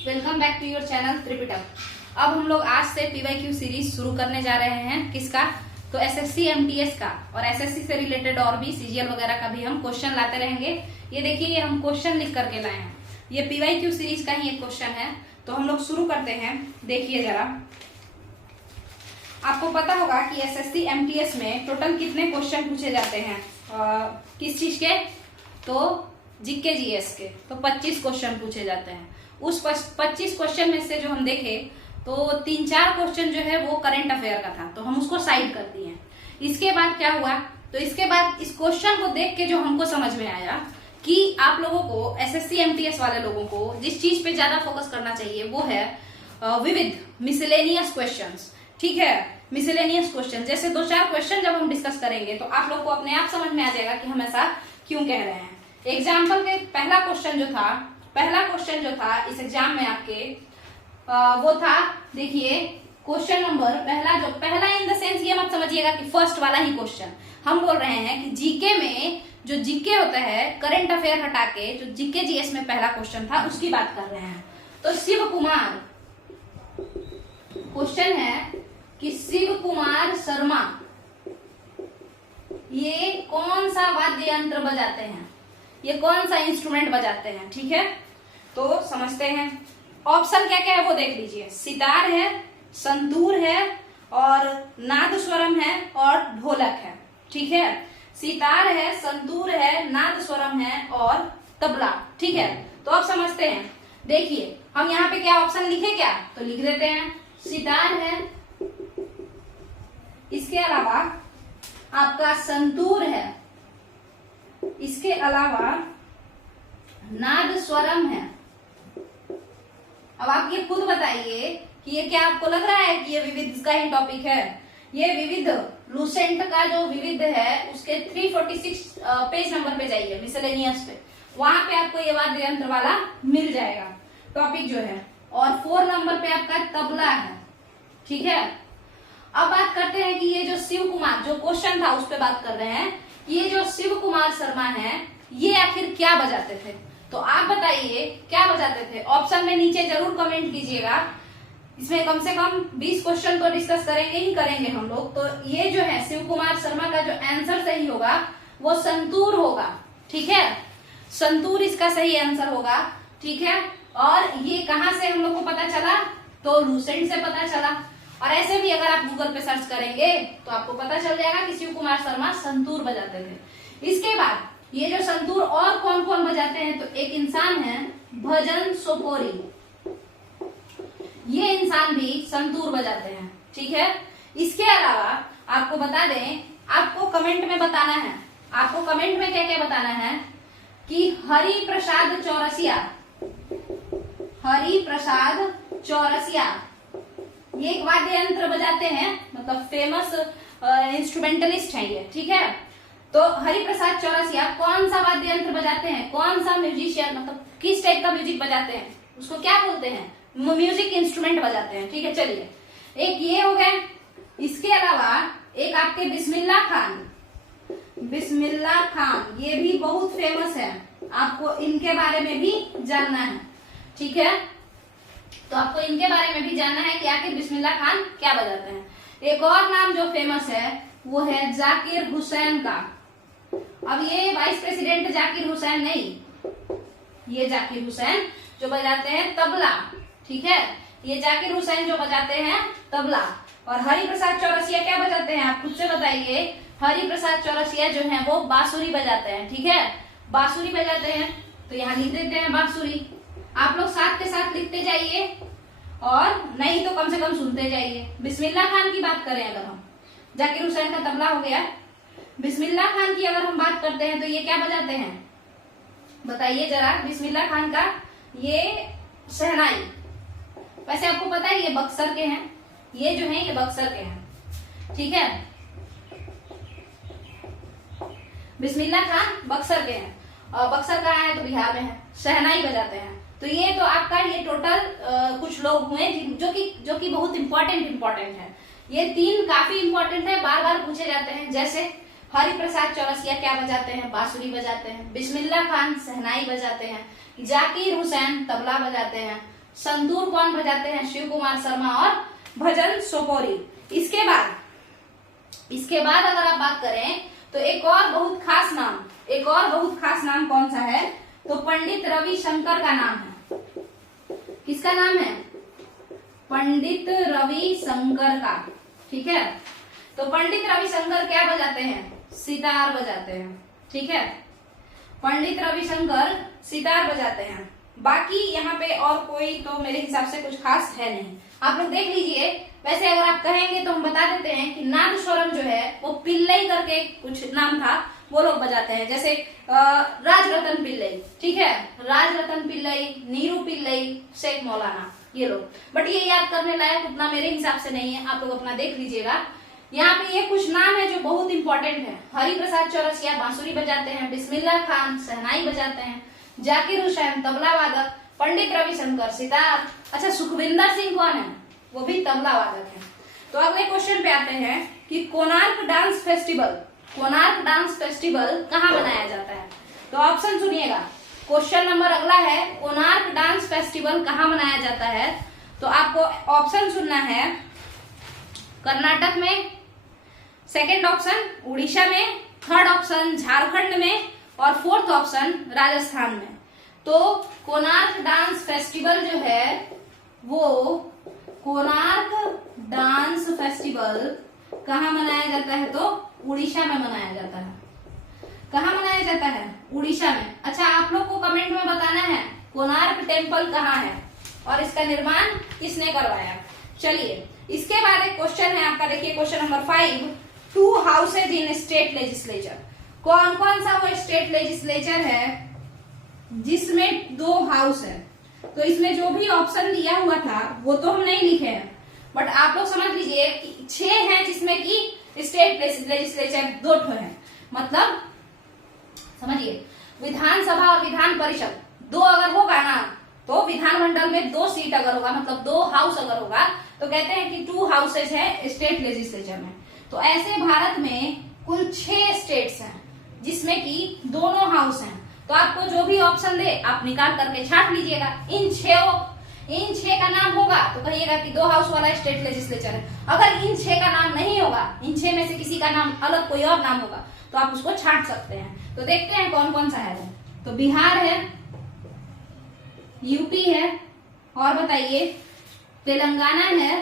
Welcome back to your channel Tripitaka. अब हम लोग आज से पीवाईक्यू सीरीज शुरू करने जा रहे हैं। किसका? तो एसएससी एमटीएस का और एसएससी से रिलेटेड और भी सीजीएल वगैरह का भी हम क्वेश्चन लाते रहेंगे। ये देखिए, ये हम क्वेश्चन लिख करके लाए हैं। ये पीवाईक्यू सीरीज का ही एक क्वेश्चन है, तो हम लोग शुरू करते हैं। देखिए जरा, आपको पता होगा कि एसएससी एमटीएस में टोटल कितने क्वेश्चन पूछे जाते हैं। किस चीज के? तो जीके जीएस के। तो 25 क्वेश्चन पूछे जाते हैं। उस 25 क्वेश्चन में से जो हम देखे तो 3-4 क्वेश्चन जो है वो करंट अफेयर का था, तो हम उसको साइड कर दिए। इसके बाद क्या हुआ? तो इसके बाद इस क्वेश्चन को देख के जो हमको समझ में आया कि आप लोगों को, एसएससी एमटीएस वाले लोगों को जिस चीज पे ज्यादा फोकस करना चाहिए वो है विविध मिसलेनियस क्वेश्चंस। ठीक है, मिसलेनियस क्वेश्चन जैसे 2-4 क्वेश्चन जब हम डिस्कस करेंगे तो आप लोग को अपने आप समझ में आ जाएगा कि हम ऐसा क्यों कह रहे हैं। एग्जाम्पल के पहला क्वेश्चन जो था इस एग्जाम में आपके वो था, देखिए क्वेश्चन नंबर पहला इन द सेंस ये मत समझिएगा कि फर्स्ट वाला ही क्वेश्चन। हम बोल रहे हैं कि जीके में जो जीके होता है, करंट अफेयर हटा के जो जीके जीएस में पहला क्वेश्चन था उसकी बात कर रहे हैं। तो शिव कुमार, क्वेश्चन है कि शिव कुमार शर्मा ये कौन सा वाद्य यंत्र बजाते हैं, ये कौन सा इंस्ट्रूमेंट बजाते हैं। ठीक है, तो समझते हैं। ऑप्शन क्या क्या है वो देख लीजिए। सितार है, संतूर है और नादस्वरम है और ढोलक है। ठीक है, सितार है, संतूर है, नादस्वरम है और तबला। ठीक है, तो अब समझते हैं। देखिए हम यहाँ पे क्या ऑप्शन लिखे, क्या तो लिख देते हैं। सितार है, इसके अलावा आपका संतूर है, इसके अलावा नादस्वरम है। अब आप ये खुद बताइए कि ये क्या आपको लग रहा है कि ये विविध का ही टॉपिक है? ये विविध लूसेंट का जो विविध है उसके 346 पेज नंबर पे जाइए, मिसलेनियस पे, वहां पे आपको ये वाद्य यंत्र वाला मिल जाएगा टॉपिक जो है। और 4 नंबर पे आपका तबला है। ठीक है, अब बात करते हैं कि ये जो शिव कुमार, जो क्वेश्चन था उस पर बात कर रहे हैं। ये जो शिव कुमार शर्मा है ये आखिर क्या बजाते थे? तो आप बताइए क्या बजाते थे। ऑप्शन में नीचे जरूर कमेंट कीजिएगा। इसमें कम से कम 20 क्वेश्चन तो डिस्कस करेंगे ही करेंगे हम लोग। तो ये जो है शिव कुमार शर्मा का जो आंसर सही होगा वो संतूर होगा। ठीक है, संतूर इसका सही आंसर होगा। ठीक है, और ये कहाँ से हम लोग को पता चला? तो लूसेंट से पता चला। और ऐसे भी अगर आप गूगल पे सर्च करेंगे तो आपको पता चल जाएगा कि शिव कुमार शर्मा संतूर बजाते थे। इसके बाद ये जो संतूर और कौन कौन बजाते हैं, तो एक इंसान है भजन सोपोरी, ये इंसान भी संतूर बजाते हैं। ठीक है, इसके अलावा आपको बता दें, आपको कमेंट में बताना है, आपको कमेंट में क्या क्या बताना है कि हरि प्रसाद चौरसिया ये एक वाद्य यंत्र बजाते हैं, मतलब फेमस इंस्ट्रूमेंटलिस्ट है ये। ठीक है, तो हरिप्रसाद चौरसिया कौन सा वाद्य यंत्र बजाते हैं, कौन सा म्यूजिशियन, मतलब किस टाइप का म्यूजिक बजाते हैं, उसको क्या बोलते हैं? म्यूजिक इंस्ट्रूमेंट बजाते हैं। ठीक है, चलिए एक ये हो गए। इसके अलावा एक आपके बिस्मिल्लाह खान, ये भी बहुत फेमस है, आपको इनके बारे में भी जानना है। ठीक है, तो आपको इनके बारे में भी जानना है कि आखिर बिस्मिल्लाह खान क्या बजाते हैं। एक और नाम जो फेमस है वो है जाकिर हुसैन का। अब ये वाइस प्रेसिडेंट जाकिर हुसैन नहीं, ये जाकिर हुसैन जो बजाते हैं तबला। ठीक है, ये जाकिर हुसैन जो बजाते हैं तबला। और हरिप्रसाद चौरसिया क्या बजाते हैं, आप खुद से बताइए। हरिप्रसाद चौरसिया जो है वो बांसुरी बजाते हैं। ठीक है, बांसुरी बजाते हैं, तो यहाँ लिख देते हैं बांसुरी। आप लोग साथ के साथ लिखते जाइए और नहीं तो कम से कम सुनते जाइए। बिस्मिल्लाह खान की बात करें अगर हम, जाकिर हुसैन का तबला हो गया। बिस्मिल्लाह खान की अगर हम बात करते हैं तो ये क्या बजाते हैं, बताइए जरा। बिस्मिल्लाह खान का ये शहनाई। वैसे आपको पता है ये बक्सर के हैं, ये जो है ये बक्सर के हैं। ठीक है, बिस्मिल्लाह खान बक्सर के हैं। बक्सर कहाँ है? तो बिहार में है। शहनाई बजाते हैं। तो ये तो आपका ये टोटल कुछ लोग हुए जो कि बहुत इंपॉर्टेंट है। ये 3 काफी इंपॉर्टेंट है, बार बार पूछे जाते हैं। जैसे हरिप्रसाद चौरसिया क्या बजाते हैं? बांसुरी बजाते हैं। बिस्मिल्लाह खान शहनाई बजाते हैं। जाकिर हुसैन तबला बजाते हैं। संतूर कौन बजाते हैं? शिव कुमार शर्मा और भजन सोपोरी। इसके बाद अगर आप बात करें तो एक और बहुत खास नाम कौन सा है? तो पंडित रविशंकर का नाम है। किसका नाम है? पंडित रविशंकर का। ठीक है, तो पंडित रविशंकर क्या बजाते हैं? सितार बजाते हैं। ठीक है, पंडित रविशंकर सितार बजाते हैं। बाकी यहाँ पे और कोई तो मेरे हिसाब से कुछ खास है नहीं, आप लोग देख लीजिए। वैसे अगर आप कहेंगे तो हम बता देते हैं कि नादस्वरम जो है वो पिल्लई करके कुछ नाम था, वो लोग बजाते हैं, जैसे राजरतन पिल्लई। ठीक है, राजरतन पिल्लई, नीरू पिल्लई, शेख मौलाना, ये लोग। बट ये याद करने लायक उतना मेरे हिसाब से नहीं है, आप लोग अपना देख लीजिएगा। यहाँ पे ये कुछ नाम है जो बहुत इंपॉर्टेंट है। हरिप्रसाद चौरसिया बांसुरी बजाते हैं, बिस्मिल्लाह खान शहनाई बजाते हैं, जाकिर हुसैन तबला वादक, पंडित रविशंकर सितार। अच्छा, सुखविंदर सिंह कौन है? वो भी तबला वादक है। तो अगले क्वेश्चन पे आते हैं कि कोणार्क डांस फेस्टिवल कहाँ मनाया जाता है? तो ऑप्शन सुनिएगा। क्वेश्चन नंबर अगला है, कोणार्क डांस फेस्टिवल कहाँ मनाया जाता है? तो आपको ऑप्शन सुनना है, कर्नाटक में, सेकेंड ऑप्शन उड़ीसा में, थर्ड ऑप्शन झारखंड में और फोर्थ ऑप्शन राजस्थान में। तो कोणार्क डांस फेस्टिवल जो है वो कोणार्क डांस फेस्टिवल कहाँ मनाया जाता है? तो उड़ीसा में मनाया जाता है। कहाँ मनाया जाता है? उड़ीसा में। अच्छा, आप लोग को कमेंट में बताना है कोणार्क टेम्पल कहाँ है और इसका निर्माण किसने करवाया। चलिए, इसके बाद एक क्वेश्चन है आपका, देखिए question number 5, 2 houses in state legislature. कौन कौन सा वो स्टेट लेजिस्लेचर है जिसमें 2 हाउस है? तो इसमें जो भी ऑप्शन दिया हुआ था वो तो हम नहीं लिखे हैं, बट आप लोग समझ लीजिए कि 6 हैं जिसमें कि स्टेट लेजिस्लेचर 2 है। मतलब समझिए, विधानसभा और विधान परिषद 2 अगर होगा ना, तो विधानमंडल में 2 सीट अगर होगा, मतलब 2 हाउस अगर होगा, तो कहते हैं कि 2 हाउसेज है स्टेट लेजिस्लेचर में। तो ऐसे भारत में कुल 6 स्टेट्स हैं जिसमें कि दोनों हाउस हैं। तो आपको जो भी ऑप्शन दे आप निकाल करके छाट लीजिएगा। इन 6 का नाम होगा तो कहिएगा कि 2 हाउस वाला स्टेट लेजिस्लेचर है। अगर इन 6 का नाम नहीं होगा, इन 6 में से किसी का नाम अलग कोई और नाम होगा, तो आप उसको छाट सकते हैं। तो देखते हैं कौन कौन सा है। तो बिहार है, यूपी है, और बताइए तेलंगाना है,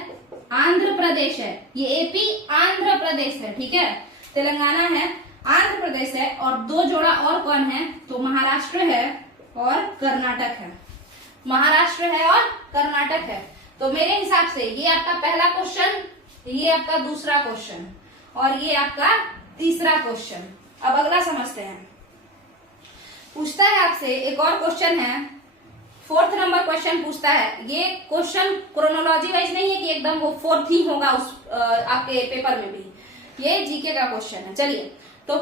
आंध्र प्रदेश है। ये एपी आंध्र प्रदेश है, ठीक है, तेलंगाना है, आंध्र प्रदेश है, और 2 जोड़ा और कौन है? तो महाराष्ट्र है और कर्नाटक है। महाराष्ट्र है और कर्नाटक है। तो मेरे हिसाब से ये आपका पहला क्वेश्चन, ये आपका दूसरा क्वेश्चन और ये आपका तीसरा क्वेश्चन। अब अगला समझते हैं। पूछता है आपसे एक और क्वेश्चन है, 4th नंबर क्वेश्चन पूछता है। ये क्वेश्चन क्रोनोलॉजी वाइज नहीं है कि एकदम वो 4th ही होगा उस आपके पेपर में भी, ये जीके का क्वेश्चन है। चलिए, तो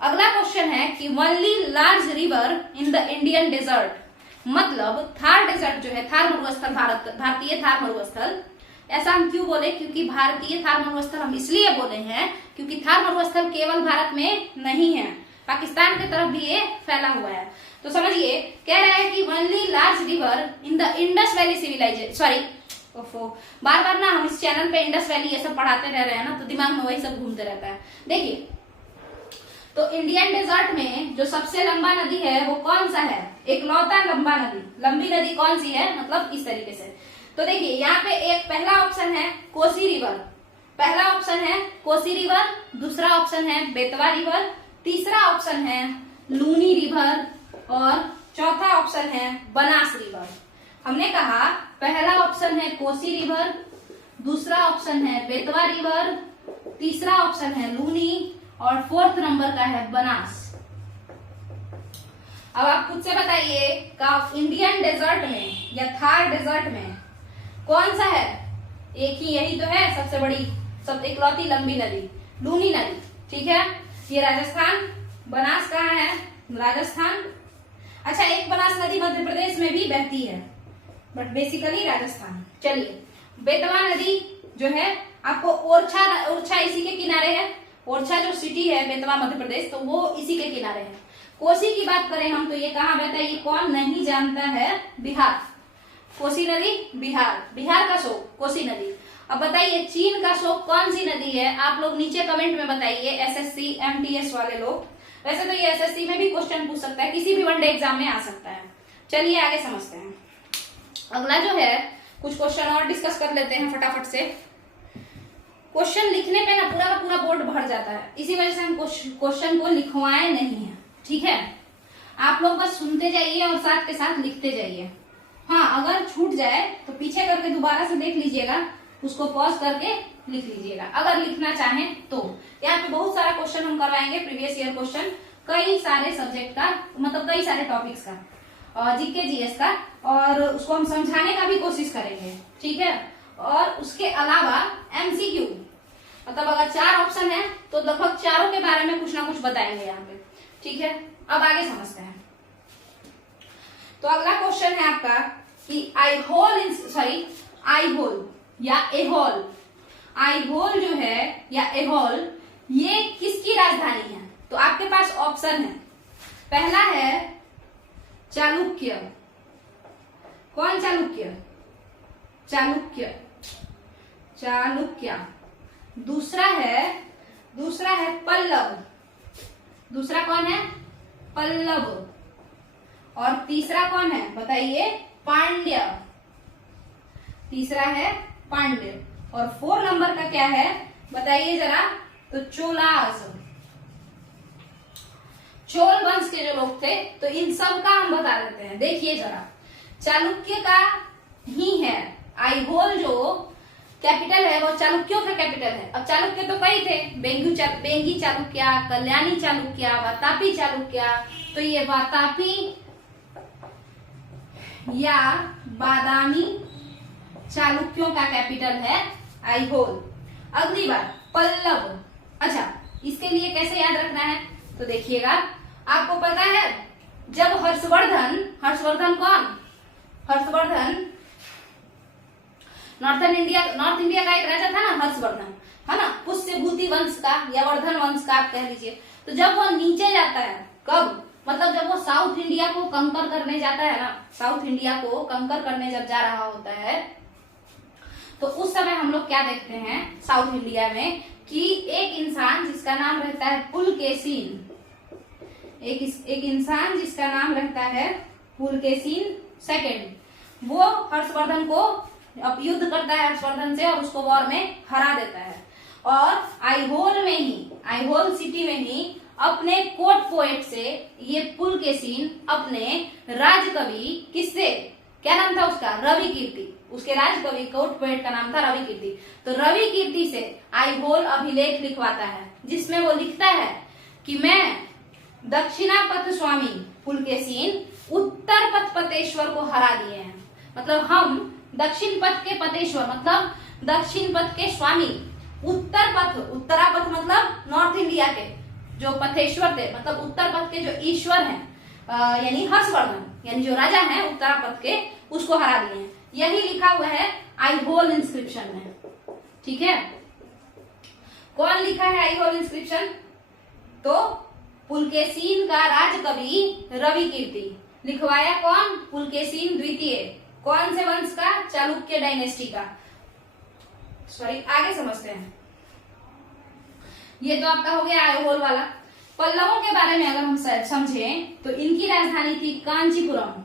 अगला क्वेश्चन है कि only large river in the Indian desert, मतलब थार डेजर्ट जो है, थार मरुस्थल, भारतीय थार मरुस्थल। ऐसा हम क्यों बोले? क्योंकि भारतीय थार मरुस्थल हम इसलिए बोले हैं क्योंकि थार मरुस्थल केवल भारत में नहीं है, पाकिस्तान की तरफ भी ये फैला हुआ है। तो समझिए, कह रहा है कि only large river in the Indus valley civilization, sorry बार बार ना हम इस चैनल पे इंडस वैली ये सब पढ़ाते रह रहे हैं ना, तो दिमाग में वही सब घूमते रहता है। देखिए, तो इंडियन डेजर्ट में जो सबसे लंबा नदी है वो कौन सा है? इकलौता लंबा नदी, लंबी नदी कौन सी है? मतलब इस तरीके से। तो देखिए, यहाँ पे एक पहला ऑप्शन है कोसी रिवर, पहला ऑप्शन है कोसी रिवर, दूसरा ऑप्शन है बेतवा रिवर, तीसरा ऑप्शन है लूनी रिवर और चौथा ऑप्शन है बनास रिवर। हमने कहा पहला ऑप्शन है कोसी रिवर, दूसरा ऑप्शन है बेतवा रिवर, तीसरा ऑप्शन है लूनी और 4th नंबर का है बनास। अब आप खुद से बताइए का इंडियन डेजर्ट में या थार डेजर्ट में कौन सा है? एक ही यही तो है सबसे बड़ी, सब इकलौती लंबी नदी, लूनी नदी, ठीक है। ये राजस्थान, बनास कहाँ है? राजस्थान। अच्छा, एक बनास नदी मध्य प्रदेश में भी बहती है, बट बेसिकली राजस्थान। चलिए, बेतवा नदी जो है आपको ओरछा इसी के किनारे है, ओरछा जो सिटी है बेतवा मध्य प्रदेश, तो वो इसी के किनारे है। कोसी की बात करें हम तो ये कहाँ बहता है? ये कौन नहीं जानता है? बिहार। कोसी नदी बिहार, बिहार का शोक कोसी नदी। अब बताइए चीन का शोक कौन सी नदी है? आप लोग नीचे कमेंट में बताइए, एसएससी एमटीएस वाले लोग। वैसे तो ये एसएससी में भी क्वेश्चन पूछ सकता है, किसी भी वनडे एग्जाम में आ सकता है। चलिए आगे समझते हैं। अगला जो है कुछ क्वेश्चन और डिस्कस कर लेते हैं फटाफट से। क्वेश्चन लिखने पे ना पूरा का पूरा बोर्ड भर जाता है, इसी वजह से हम क्वेश्चन को लिखवाए नहीं है, ठीक है। आप लोग बस सुनते जाइए और साथ के साथ लिखते जाइए। हाँ, अगर छूट जाए तो पीछे करके दोबारा से देख लीजिएगा, उसको पॉज करके लिख लीजिएगा अगर लिखना चाहें तो। यहाँ पे बहुत सारा क्वेश्चन हम करवाएंगे, प्रीवियस ईयर क्वेश्चन, कई सारे सब्जेक्ट का, मतलब कई सारे टॉपिक्स का, और जीके जीएस का, और उसको हम समझाने का भी कोशिश करेंगे, ठीक है। और उसके अलावा एमसीक्यू, मतलब अगर 4 ऑप्शन है तो लगभग चारों के बारे में कुछ ना कुछ बताएंगे यहाँ पे, ठीक है। अब आगे समझते हैं। तो अगला क्वेश्चन है आपका कि आईहोल या एहोल, आईहोल जो है या एहोल, ये किसकी राजधानी है? तो आपके पास ऑप्शन है, पहला है चालुक्य। कौन चालुक्य? चालुक्य, चालुक्य। दूसरा है पल्लव। दूसरा कौन है? पल्लव। और तीसरा कौन है बताइए? पांड्य। तीसरा है पांड्य। और 4 नंबर का क्या है बताइए जरा? तो चोलास। चोल वंश के जो लोग थे, तो इन सब का हम बता देते हैं। देखिए जरा, चालुक्य का ही है आईहोल, जो कैपिटल है वो चालुक्यों का कैपिटल है। अब चालुक्य तो कई थे, बेंगी चालुक्य, कल्याणी चालुक्य, वातापी चालुक्य। तो ये वातापी या बादामी चालुक्यों का कैपिटल है आईहोल। अगली बार पल्लव। अच्छा, इसके लिए कैसे याद रखना है तो देखिएगा, आपको पता है जब हर्षवर्धन कौन? हर्षवर्धन नॉर्थ इंडिया का एक राजा था ना, हर्षवर्धन, है ना, पुष्यभूति वंश का या वर्धन वंश का आप कह लीजिए। तो जब वो नीचे जाता है, कब? मतलब जब वो साउथ इंडिया को कंकर करने जाता है ना, साउथ इंडिया को कंकर करने जब जा रहा होता है, तो उस समय हम लोग क्या देखते हैं साउथ इंडिया में कि एक इंसान जिसका नाम रहता है पुलकेशिन, एक इंसान जिसका नाम रहता है पुलकेशिन सेकंड, वो हर्षवर्धन को अब युद्ध करता है हर्षवर्धन से और उसको वॉर में हरा देता है। और आईहोल सिटी में ही अपने कोर्ट पोएट से ये पुलकेशिन अपने राजकवि, किससे, क्या नाम था उसका? रवि कीर्ति। उसके राजकवि कोर्ट पोएट का नाम था रवि कीर्ति। तो रवि कीर्ति से आईहोल अभिलेख लिखवाता है, जिसमें वो लिखता है कि मैं दक्षिणापथ स्वामी पुलकेशिन उत्तर पथ पतेश्वर को हरा दिए हैं। मतलब हम दक्षिण पथ के पतेश्वर, मतलब दक्षिण पथ के स्वामी, उत्तरापथ मतलब नॉर्थ इंडिया के जो पथेश्वर थे, मतलब उत्तर पथ के जो ईश्वर हैं, यानी हर्षवर्धन, यानी जो राजा हैं उत्तरापथ के, उसको हरा दिए हैं। यही लिखा हुआ है आईहोल इंस्क्रिप्शन में, ठीक है। कौन लिखा है आईहोल इंस्क्रिप्शन? तो पुलकेशिन का राजकवि रवि कीर्ति। लिखवाया कौन? पुलकेशिन द्वितीय। कौन से वंश का? चालुक्य डायनेस्टी का। सॉरी, आगे समझते हैं। ये तो आपका हो गया आईहोल वाला। पल्लवों के बारे में अगर हम समझें तो इनकी राजधानी थी कांचीपुरम।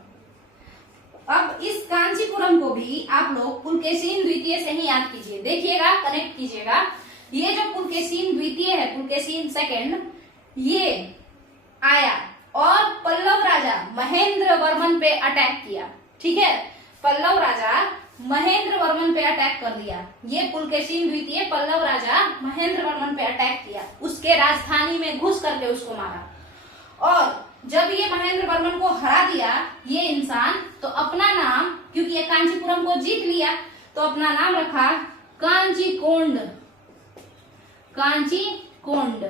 अब इस कांचीपुरम को भी आप लोग पुलकेशिन द्वितीय से ही याद कीजिए, देखिएगा, कनेक्ट कीजिएगा। ये जो पुलकेशिन द्वितीय है, पुलकेशिन सेकंड, ये आया और पल्लव राजा महेंद्र वर्मन पे अटैक किया, ठीक है। पल्लव राजा महेंद्र वर्मन पे अटैक कर दिया। ये पुलकेशिन द्वितीय पल्लव राजा महेंद्र वर्मन पे अटैक किया, उसके राजधानी में घुस करके उसको मारा। और जब ये महेंद्र वर्मन को हरा दिया ये इंसान, तो अपना नाम, क्योंकि ये कांचीपुरम को जीत लिया, तो अपना नाम रखा कांचीकोंड। कांचीकोंड,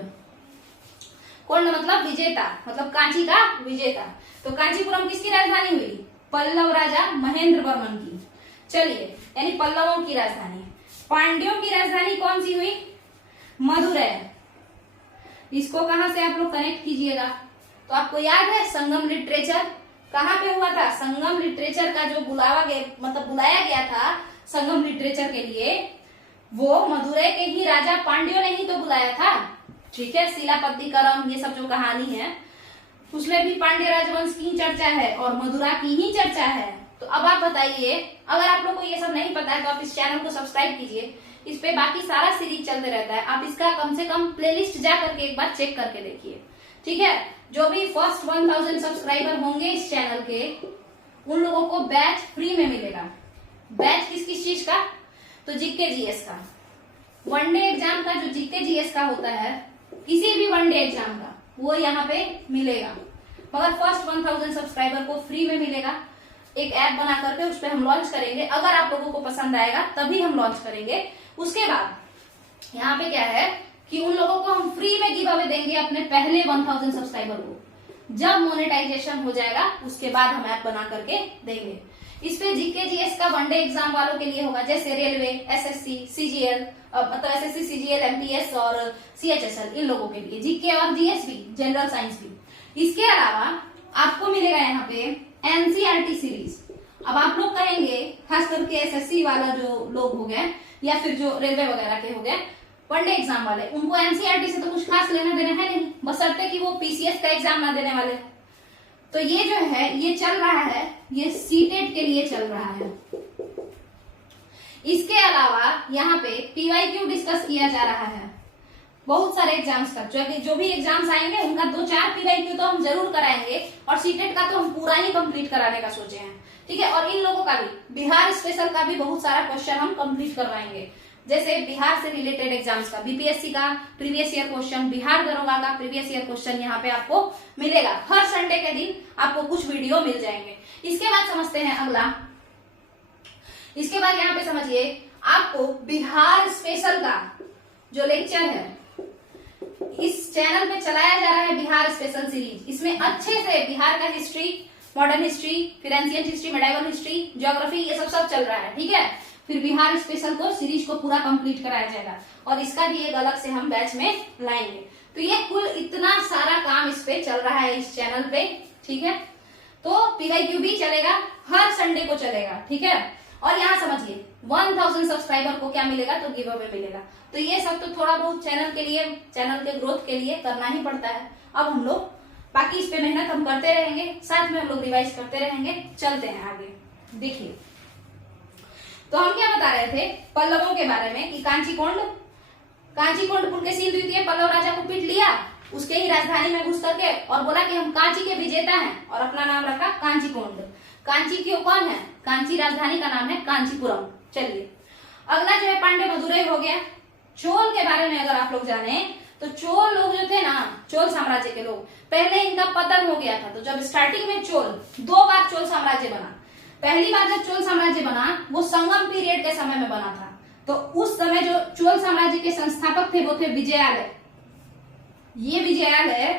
कोंड मतलब विजेता, मतलब कांची का विजेता। तो कांचीपुरम किसकी राजधानी हुई? पल्लव राजा महेंद्र वर्मन की। चलिए, यानी पल्लवों की राजधानी। पांड्यों की राजधानी कौन सी हुई? मदुरै। इसको कहां से आप लोग कनेक्ट कीजिएगा? तो आपको याद है संगम लिटरेचर, कहाँ पे हुआ था? संगम लिटरेचर का जो बुलाया गया था संगम लिटरेचर के लिए, वो मदुरै के ही राजा पांड्यों ने ही तो बुलाया था। ठीक है, शिलापतिकरम ये सब जो कहानी है उसमें भी पांड्य राजवंश की ही चर्चा है और मदुरा की ही चर्चा है। तो अब आप बताइए, अगर आप लोग को ये सब नहीं पता है तो आप इस चैनल को सब्सक्राइब कीजिए, इस पे बाकी सारा सीरीज चलते रहता है। आप इसका कम से कम प्लेलिस्ट जा करके एक बार चेक करके देखिए। ठीक है, जो भी फर्स्ट 1000 सब्सक्राइबर होंगे इस चैनल के, उन लोगों को बैच फ्री में मिलेगा। बैच किस किस चीज का? तो जीके जीएस का, वनडे एग्जाम का जो जीके जीएस का होता है, किसी भी वनडे एग्जाम का, वो यहाँ पे मिलेगा। मगर फर्स्ट 1000 सब्सक्राइबर को फ्री में मिलेगा। एक ऐप बना करके उस पर हम लॉन्च करेंगे, अगर आप लोगों को पसंद आएगा तभी हम लॉन्च करेंगे। उसके बाद यहाँ पे क्या है कि उन लोगों को हम फ्री में गिव अवे देंगे अपने पहले 1000 सब्सक्राइबर को। जब मोनेटाइजेशन हो जाएगा उसके बाद हम ऐप बना करके देंगे। इस पे जीके जीएस का वनडे एग्जाम वालों के लिए होगा, जैसे रेलवे, एसएससी, सीजीएल, मतलब एसएससी, सीजीएल, एमपीएस और सीएचएसएल, इन लोगों के लिए जीके और जीएस भी, जनरल साइंस भी। इसके अलावा आपको मिलेगा यहाँ पे एनसीईआरटी सीरीज। अब आप लोग कहेंगे, खास करके एसएससी वाला जो लोग हो गए या फिर जो रेलवे वगैरह के हो गए वनडे एग्जाम वाले, उनको एनसीईआरटी से तो कुछ खास लेना देना है नहीं, बशर्ते कि वो पीसीएस का एग्जाम ना देने वाले। तो ये जो है ये चल रहा है, ये सीटेट के लिए चल रहा है। इसके अलावा यहाँ पे पीवाईक्यू डिस्कस किया जा रहा है बहुत सारे एग्जाम्स का। जो भी एग्जाम्स आएंगे उनका 2-4 पीवाईक्यू तो हम जरूर कराएंगे, और सीटेट का तो हम पूरा ही कंप्लीट कराने का सोचे हैं। ठीक है, और इन लोगों का भी, बिहार स्पेशल का भी बहुत सारा क्वेश्चन हम कंप्लीट करवाएंगे। जैसे बिहार से रिलेटेड एग्जाम्स का, बीपीएससी का प्रीवियस ईयर क्वेश्चन, बिहार दरोगा का प्रीवियस ईयर क्वेश्चन यहाँ पे आपको मिलेगा। हर संडे के दिन आपको कुछ वीडियो मिल जाएंगे। इसके बाद समझते हैं अगला। इसके बाद यहाँ पे समझिए, आपको बिहार स्पेशल का जो लेक्चर है इस चैनल पे चलाया जा रहा है, बिहार स्पेशल सीरीज। इसमें अच्छे से बिहार का हिस्ट्री, मॉडर्न हिस्ट्री, फिर ancient history, medieval history, geography, ये सब चल रहा है। ठीक है, फिर बिहार स्पेशल को सीरीज को पूरा कंप्लीट कराया जाएगा और इसका भी एक अलग से हम बैच में लाएंगे। तो ये कुल इतना सारा काम इस पे चल रहा है इस चैनल पे। ठीक है, तो पीवाईक्यू भी चलेगा, हर संडे को चलेगा। ठीक है, और यहाँ समझिए 1000 सब्सक्राइबर को क्या मिलेगा? तो गिव अवे मिलेगा। तो ये सब तो थोड़ा बहुत चैनल के लिए, चैनल के ग्रोथ के लिए करना ही पड़ता है। अब हम लोग बाकी इस पे मेहनत हम करते रहेंगे, साथ में हम लोग रिवाइज करते रहेंगे। चलते हैं आगे, देखिए। तो हम क्या बता रहे थे पल्लवों के बारे में कि कांचीकोंड पुलकेशिन द्वितीय पल्लव राजा को पीट लिया, उसके ही राजधानी में घुस करके, और बोला कि हम कांची के विजेता हैं, और अपना नाम रखा कांचीकोंड। कांची क्यों, कौन है? कांची राजधानी का नाम है कांचीपुरम। चलिए अगला जो है पांड्य मदुरै हो गया। चोल के बारे में अगर आप लोग जाने तो चोल लोग जो थे ना, चोल साम्राज्य के लोग, पहले इनका पतन हो गया था। तो जब स्टार्टिंग में चोल, 2 बार चोल साम्राज्य बना। पहली बार जब चोल साम्राज्य बना वो संगम पीरियड के समय में बना था। तो उस समय जो चोल साम्राज्य के संस्थापक थे वो थे विजयालय। ये विजयालय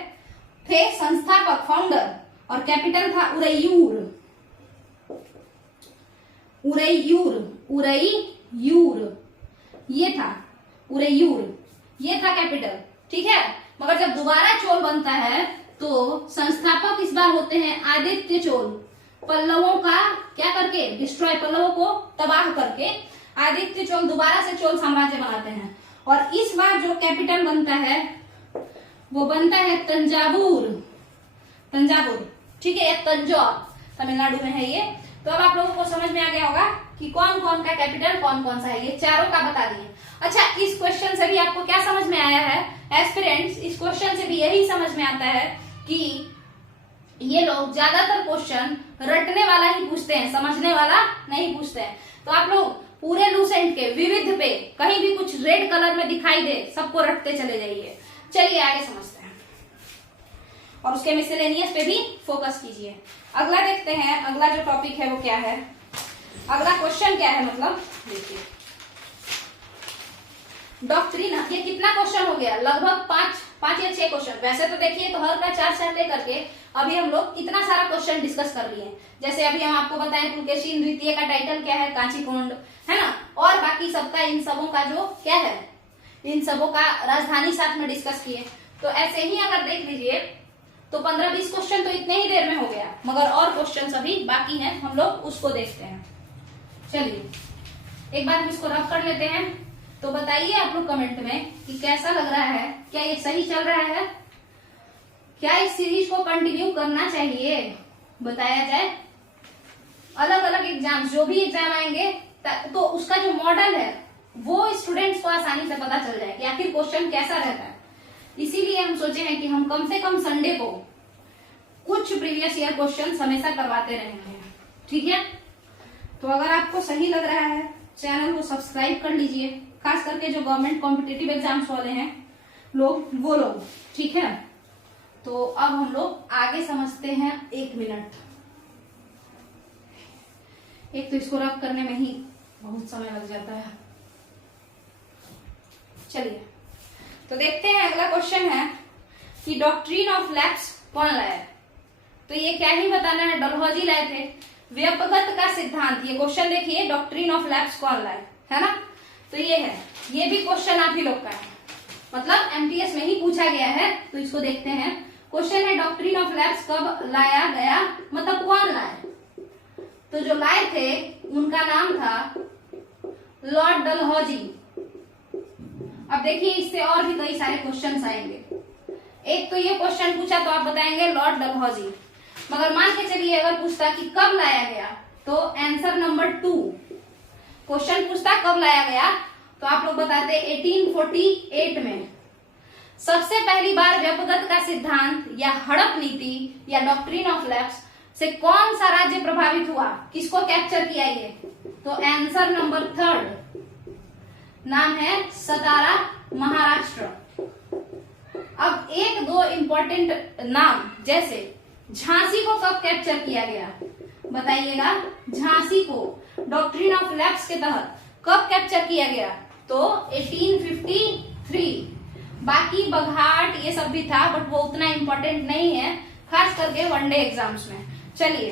थे संस्थापक, फाउंडर, और कैपिटल था उरैयूर। ये था उरैयूर, ये था कैपिटल। ठीक है, मगर जब दोबारा चोल बनता है तो संस्थापक इस बार होते हैं आदित्य चोल। पल्लवों का क्या करके डिस्ट्रॉय, पल्लवों को तबाह करके आदित्य चोल दोबारा से चोल साम्राज्य बनाते हैं। और इस बार जो कैपिटल बनता है वो बनता है तंजावुर। ठीक है, तंजौर तमिलनाडु में है ये। तो अब आप लोगों को समझ में आ गया होगा कि कौन कौन का कैपिटल कौन कौन सा है, ये चारों का बता दिए। अच्छा, इस क्वेश्चन से भी आपको क्या समझ में आया है एस्पिरेंट्स? इस क्वेश्चन से भी यही समझ में आता है कि ये लोग ज्यादातर क्वेश्चन रटने वाला ही पूछते हैं, समझने वाला नहीं पूछते हैं। तो आप लोग पूरे लूसेंट के विविध पे कहीं भी कुछ रेड कलर में दिखाई दे, सबको रटते चले जाइए। चलिए आगे समझते हैं, और उसके मिसलेनियस पे भी फोकस कीजिए। अगला देखते हैं, अगला जो टॉपिक है वो क्या है, अगला क्वेश्चन क्या है, मतलब देखिए डॉक्ट्रिन। ये कितना क्वेश्चन हो गया? लगभग 5 या 6 क्वेश्चन। वैसे तो देखिए तो हर का 4 सेट लेकर के अभी हम लोग कितना सारा क्वेश्चन डिस्कस कर लिए। जैसे अभी हम आपको बताएं पुलकेशिन द्वितीय का टाइटल क्या है, कांचीकोंड, है ना, और बाकी सबका, इन सबों का जो क्या है, इन सबों का राजधानी साथ में डिस्कस किए। तो ऐसे ही अगर देख लीजिए तो 15-20 क्वेश्चन तो इतने ही देर में हो गया, मगर और क्वेश्चन अभी बाकी हैं, हम लोग उसको देखते हैं। चलिए एक बार हम इसको रफ कर लेते हैं। तो बताइए आप लोग कमेंट में कि कैसा लग रहा है, क्या ये सही चल रहा है, क्या इस सीरीज को कंटिन्यू करना चाहिए, बताया जाए। अलग अलग एग्जाम, जो भी एग्जाम आएंगे तो उसका जो मॉडल है वो स्टूडेंट्स को आसानी से पता चल जाए कि आखिर क्वेश्चन कैसा रहता है। इसीलिए हम सोचे हैं कि हम कम से कम संडे को कुछ प्रीवियस ईयर क्वेश्चन हमेशा करवाते रहेंगे, ठीक है। तो अगर आपको सही लग रहा है चैनल को सब्सक्राइब कर लीजिए, खास करके जो गवर्नमेंट कॉम्पिटिटिव एग्जाम्स वाले हैं वो लोग, ठीक है। तो अब हम लोग आगे समझते हैं। 1 मिनट, एक तो इसको रफ करने में ही बहुत समय लग जाता है। चलिए तो देखते हैं, अगला क्वेश्चन है कि डॉक्ट्रिन ऑफ लैप्स कौन लाया। तो ये क्या ही बताना है, डलहौजी लाए थे। व्यपगत का सिद्धांत, ये क्वेश्चन देखिए, डॉक्ट्रिन ऑफ लैप्स कौन लाए, है ना। तो ये है, ये भी क्वेश्चन आप ही लोग का है, मतलब एमटीएस में ही पूछा गया है। तो इसको देखते हैं। क्वेश्चन है डॉक्ट्रिन ऑफ लैप्स कब लाया गया, मतलब कौन लाए। तो जो लाए थे उनका नाम था लॉर्ड डलहौजी। अब देखिए इससे और भी कई सारे क्वेश्चंस आएंगे। एक तो ये क्वेश्चन पूछा तो आप बताएंगे लॉर्ड डलहौजी, मगर मान के चलिए अगर पूछता कि कब लाया गया, तो आंसर नंबर 2। क्वेश्चन पूछता कब लाया गया, तो आप लोग बताते 1848 में। सबसे पहली बार व्यपगत का सिद्धांत या हड़प नीति या डॉक्ट्रिन ऑफ लैप्स से कौन सा राज्य प्रभावित हुआ, किसको कैप्चर किया ये, तो आंसर नंबर 3 नाम है सतारा, महाराष्ट्र। अब 1-2 इंपॉर्टेंट नाम, जैसे झांसी को कब कैप्चर किया गया, बताइएगा। झांसी को डॉक्ट्रिन ऑफ लैप्स के तहत कब कैप्चर किया गया, तो 1853। बाकी बघाट ये सब भी था, बट वो उतना इंपॉर्टेंट नहीं है, खास करके वनडे एग्जाम्स में। चलिए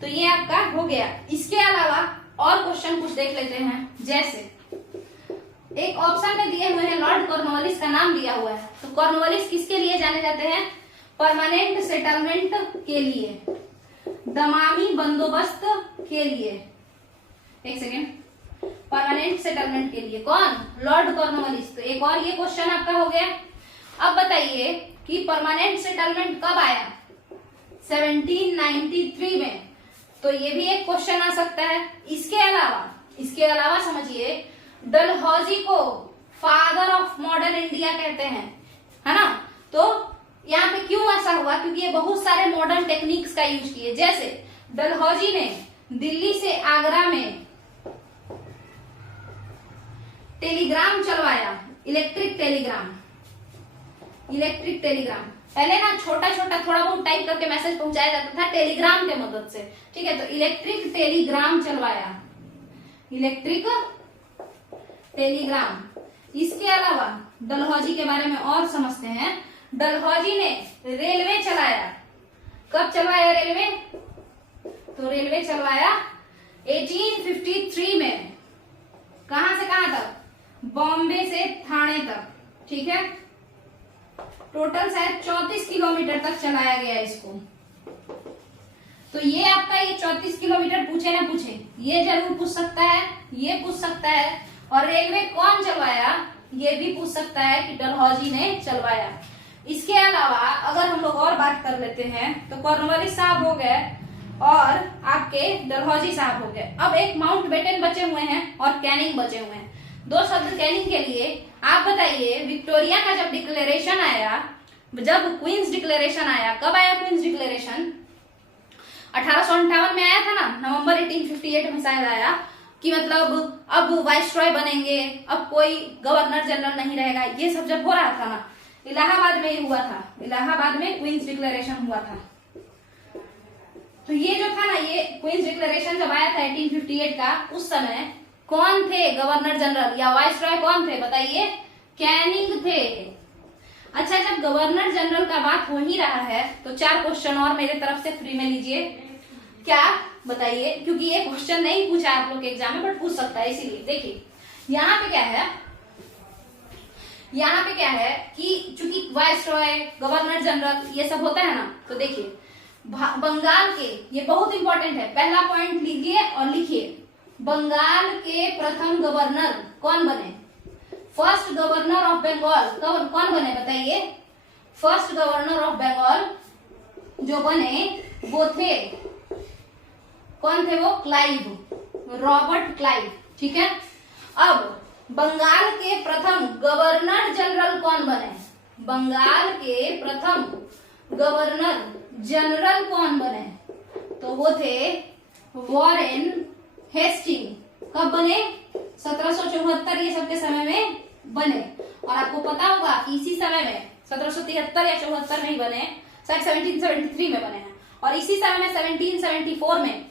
तो ये आपका हो गया। इसके अलावा और क्वेश्चन कुछ देख लेते हैं। जैसे एक ऑप्शन में दिए हुए हैं लॉर्ड कॉर्नवालिस का नाम दिया हुआ है। तो कॉर्नवालिस किसके लिए जाने जाते हैं, परमानेंट सेटलमेंट के लिए, दमामी बंदोबस्त के लिए। एक सेकेंड, परमानेंट सेटलमेंट के लिए कौन, लॉर्ड कॉर्नवालिस। तो एक और ये क्वेश्चन आपका हो गया। अब बताइए कि परमानेंट सेटलमेंट कब आया, 1793 में। तो ये भी एक क्वेश्चन आ सकता है। इसके अलावा समझिए, डलहौजी को फादर ऑफ मॉडर्न इंडिया कहते हैं, है ना। तो यहाँ पे क्यों ऐसा हुआ, क्योंकि ये बहुत सारे मॉडर्न टेक्निक्स का यूज किए। जैसे डलहौजी ने दिल्ली से आगरा में टेलीग्राम चलवाया, इलेक्ट्रिक टेलीग्राम। पहले ना छोटा छोटा थोड़ा बहुत टाइप करके मैसेज पहुंचाया जाता था टेलीग्राम के मदद से, ठीक है। तो इलेक्ट्रिक टेलीग्राम चलवाया, इलेक्ट्रिक टेलीग्राम। इसके अलावा डलहौजी के बारे में और समझते हैं। डलहौजी ने रेलवे चलाया। कब चलवाया रेलवे, तो रेलवे चलवाया 1853 में। कहां से कहां तक, बॉम्बे से थाने तक, ठीक है। टोटल शायद 34 किलोमीटर तक चलाया गया इसको। तो ये आपका ये 34 किलोमीटर पूछे ना पूछे, ये जरूर पूछ सकता है, ये पूछ सकता है। और रेलवे कौन चलवाया, ये भी पूछ सकता है कि डलहौजी ने चलवाया। इसके अलावा अगर हम लोग और बात कर लेते हैं, तो कॉर्नवालिस साहब हो गए और आपके डलहौजी साहब हो गए। अब एक माउंटबेटन बचे हुए हैं और कैनिंग बचे हुए हैं। 2 शब्द कैनिंग के लिए आप बताइए, विक्टोरिया का जब डिक्लेरेशन आया, जब क्वींस डिक्लेरेशन आया, कब आया क्वींस डिक्लेरेशन, 1858 में आया था ना, नवंबर 1858 में शायद आया, कि मतलब अब वाइसरॉय बनेंगे, अब कोई गवर्नर जनरल नहीं रहेगा। ये सब जब हो रहा था ना, इलाहाबाद में ही हुआ था, इलाहाबाद में क्वींस डिक्लेरेशन हुआ था। तो ये जो था ना, ये क्वींस डिक्लेरेशन जब आया था 1858 का, उस समय कौन थे गवर्नर जनरल या वाइसरॉय कौन थे, बताइए, कैनिंग थे। अच्छा, जब गवर्नर जनरल का बात हो ही रहा है, तो 4 क्वेश्चन और मेरे तरफ से फ्री में लीजिए। क्या बताइए, क्योंकि ये क्वेश्चन नहीं पूछा आप लोग के एग्जाम में, बट पूछ सकता है, इसीलिए देखिए यहाँ पे क्या है। यहाँ पे क्या है कि चूंकि वाइसरॉय, गवर्नर जनरल ये सब होता है ना, तो देखिए बंगाल के, ये बहुत इंपॉर्टेंट है, पहला पॉइंट लीजिए और लिखिए, बंगाल के प्रथम गवर्नर कौन बने? फर्स्ट गवर्नर ऑफ बंगाल कौन बने बताइए? फर्स्ट गवर्नर ऑफ बंगाल जो बने वो थे, कौन थे वो? Clive, Robert Clive. ठीक है, अब बंगाल के प्रथम गवर्नर जनरल कौन बने? बंगाल के प्रथम गवर्नर जनरल कौन बने? तो वो थे वॉरेन हेस्टिंग। कब बने? 1774 ये सबके समय में बने। और आपको पता होगा कि इसी समय में 1773 या 74 में ही बने, शायद 1773 में बने हैं। और इसी समय में 1774 में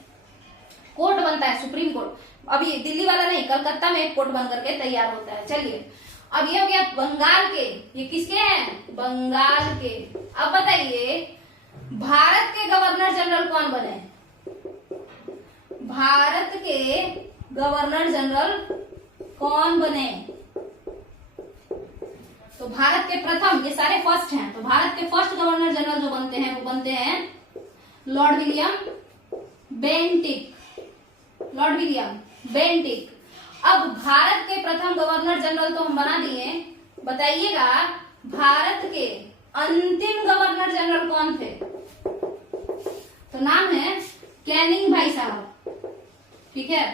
कोर्ट बनता है, सुप्रीम कोर्ट। अब ये दिल्ली वाला नहीं, कलकत्ता में एक कोर्ट बन करके तैयार होता है। चलिए, अब ये हो गया बंगाल के, ये किसके हैं? बंगाल के। अब बताइए भारत के गवर्नर जनरल कौन बने? भारत के गवर्नर जनरल कौन बने? तो भारत के प्रथम, ये सारे फर्स्ट हैं, तो भारत के फर्स्ट गवर्नर जनरल जो बनते हैं वो बनते हैं Lord William Bentinck. Lord William Bentinck. अब भारत के प्रथम गवर्नर जनरल तो हम बना दिए, बताइएगा भारत के अंतिम गवर्नर जनरल कौन थे? तो नाम है कैनिंग भाई साहब। ठीक है,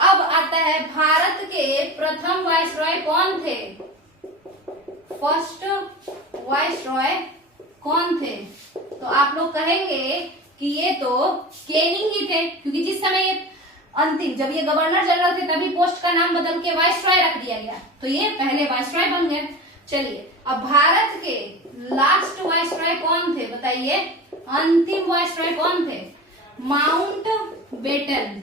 अब आता है भारत के प्रथम वाइसरॉय कौन थे? फर्स्ट वाइसरॉय कौन थे? तो आप लोग कहेंगे कि ये तो कैनिंग ही थे, क्योंकि जिस समय ये अंतिम, जब ये गवर्नर जनरल थे तभी पोस्ट का नाम बदल के वाइसरॉय रख दिया गया, तो ये पहले वाइसरॉय बन गए। चलिए, अब भारत के लास्ट वाइसरॉय कौन थे बताइए? अंतिम वाइसरॉय कौन थे? Mountbatten.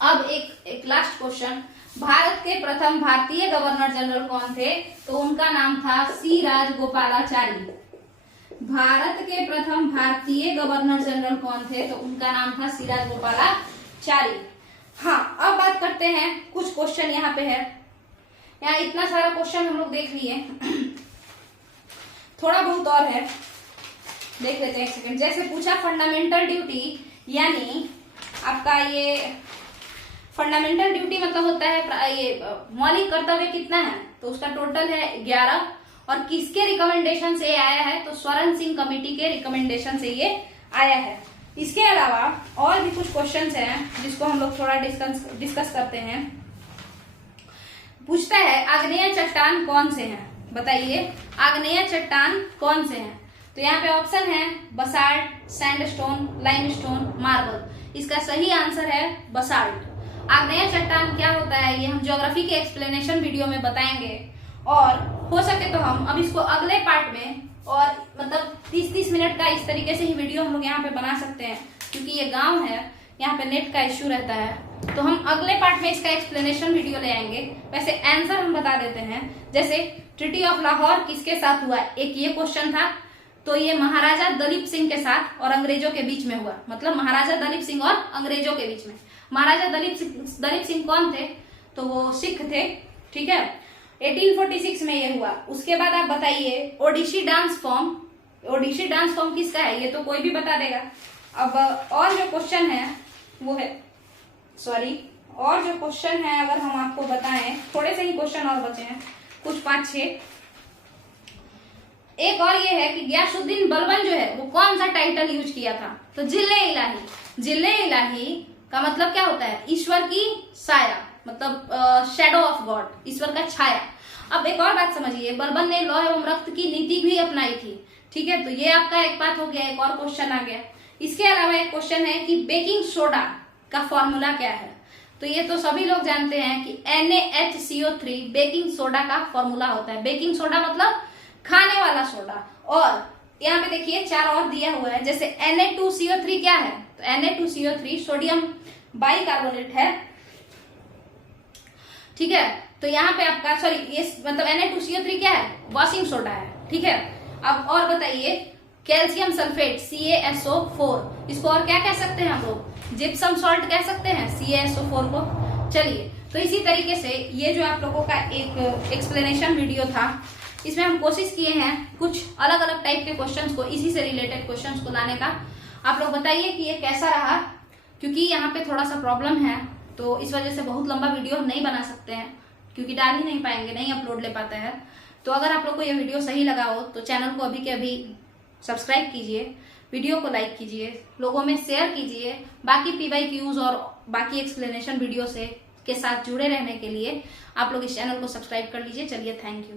अब एक लास्ट क्वेश्चन, भारत के प्रथम भारतीय गवर्नर जनरल कौन थे? तो उनका नाम था सी राजगोपालाचारी। भारत के प्रथम भारतीय गवर्नर जनरल कौन थे? तो उनका नाम था सी राजगोपालाचारी। हाँ, अब बात करते हैं, कुछ क्वेश्चन यहाँ पे है, यहाँ इतना सारा क्वेश्चन हम लोग देख लिए, थोड़ा बहुत और है, देख लेते हैं एक सेकंड। जैसे पूछा फंडामेंटल ड्यूटी, यानी आपका ये फंडामेंटल ड्यूटी मतलब होता है ये मौलिक कर्तव्य कितना है? तो उसका टोटल है 11। और किसके रिकमेंडेशन से आया है? तो स्वर्ण सिंह कमेटी के रिकमेंडेशन से ये आया है। इसके अलावा और भी कुछ क्वेश्चंस हैं जिसको हम लोग थोड़ा डिस्कस करते हैं। पूछता है आग्नेय चट्टान कौन से हैं? बताइए आग्नेय चट्टान कौन से हैं? तो यहाँ पे ऑप्शन है बसाल्ट, सैंडस्टोन, लाइमस्टोन, मार्बल। इसका सही आंसर है बसाल्ट। आग्नेय चट्टान क्या होता है ये हम ज्योग्राफी के एक्सप्लेनेशन वीडियो में बताएंगे, और हो सके तो हम अब इसको अगले पार्ट में, और मतलब 30-30 मिनट का इस तरीके से ही वीडियो हम लोग यहाँ पे बना सकते हैं, क्योंकि ये गांव है, यहाँ पे नेट का इश्यू रहता है, तो हम अगले पार्ट में इसका एक्सप्लेनेशन वीडियो ले आएंगे। वैसे आंसर हम बता देते हैं, जैसे ट्रीटी ऑफ लाहौर किसके साथ हुआ? एक ये क्वेश्चन था, तो ये महाराजा दलीप सिंह के साथ और अंग्रेजों के बीच में हुआ, मतलब महाराजा दलीप सिंह और अंग्रेजों के बीच में। महाराजा दलीप सिंह कौन थे? तो वो सिख थे। ठीक है, 1846 में ये हुआ। उसके बाद आप बताइए ओडिसी डांस फॉर्म किसका है? ये तो कोई भी बता देगा। अब और जो क्वेश्चन है वो है, और जो क्वेश्चन है अगर हम आपको बताएं, थोड़े से ही क्वेश्चन और बचे हैं, कुछ 5-6। एक और ये है कि गयासुद्दीन बलबन जो है वो कौन सा टाइटल यूज किया था? तो जिले इलाही। जिले इलाही का मतलब क्या होता है? ईश्वर की साया, मतलब शैडो ऑफ गॉड, ईश्वर का छाया। अब एक और बात समझिए, बलबन ने लौह एवं रक्त की नीति भी अपनाई थी। ठीक है, तो ये आपका एक बात हो गया, एक और क्वेश्चन आ गया। इसके अलावा एक क्वेश्चन है कि बेकिंग सोडा का फॉर्मूला क्या है? तो ये तो सभी लोग जानते हैं कि NaHCO3 बेकिंग सोडा का फॉर्मूला होता है। बेकिंग सोडा मतलब खाने वाला सोडा। और यहाँ पे देखिए 4 और दिया हुआ है, जैसे Na2CO3 क्या है? तो Na2CO3 सोडियम बाइकार्बोनेट है। ठीक है, तो यहाँ पे आपका ये मतलब Na2CO3 क्या है? वॉशिंग सोडा है। ठीक है, अब और बताइए कैल्शियम सल्फेट CaSO4, इसको और क्या कह सकते हैं हम लोग? जिप्सम सॉल्ट कह सकते हैं CaSO4 को। चलिए तो इसी तरीके से ये जो आप लोगों का एक एक्सप्लेनेशन वीडियो था, इसमें हम कोशिश किए हैं कुछ अलग अलग टाइप के क्वेश्चंस को, इसी से रिलेटेड क्वेश्चंस को लाने का। आप लोग बताइए कि ये कैसा रहा, क्योंकि यहाँ पे थोड़ा सा प्रॉब्लम है, तो इस वजह से बहुत लंबा वीडियो हम नहीं बना सकते हैं, क्योंकि डाल ही नहीं पाएंगे, नहीं अपलोड ले पाते हैं। तो अगर आप लोग को ये वीडियो सही लगा हो तो चैनल को अभी के अभी सब्सक्राइब कीजिए, वीडियो को लाइक कीजिए, लोगों में शेयर कीजिए। बाकी PYQs और बाकी एक्सप्लेनेशन वीडियो से के साथ जुड़े रहने के लिए आप लोग इस चैनल को सब्सक्राइब कर लीजिए। चलिए, थैंक यू।